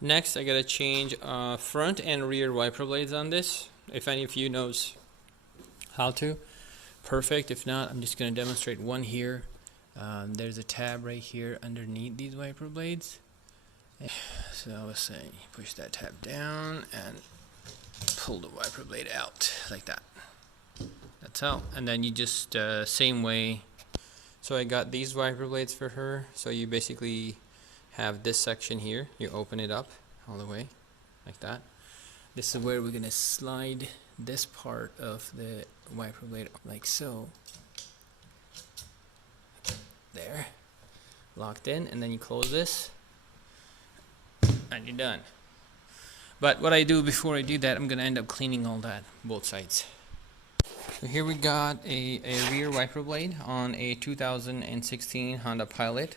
Next, I gotta change front and rear wiper blades on this. If any of you knows how to, perfect. If not, I'm just gonna demonstrate one here. There's a tab right here underneath these wiper blades. So I was saying, push that tab down and pull the wiper blade out like that. That's how. And then you just same way. So I got these wiper blades for her. So you basically have this section here. You open it up all the way like that. This is where we're gonna slide this part of the wiper blade like so. There, locked in, and then you close this and you're done. But what I do before I do that, I'm gonna end up cleaning all that, both sides. So here we got a rear wiper blade on a 2016 Honda Pilot.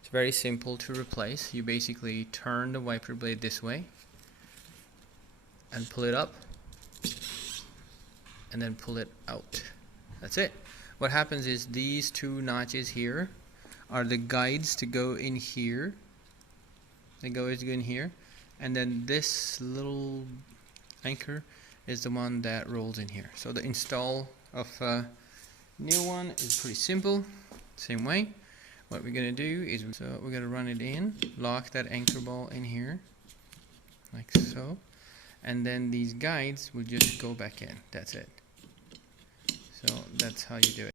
It's very simple to replace. You basically turn the wiper blade this way and pull it up and then pull it out. That's it. What happens is these two notches here are the guides to go in here. They go in here, and then this little anchor is the one that rolls in here. So the install of a new one is pretty simple. Same way. What we're gonna do is we're gonna run it in, lock that anchor ball in here, like so, and then these guides will just go back in. That's it. So that's how you do it.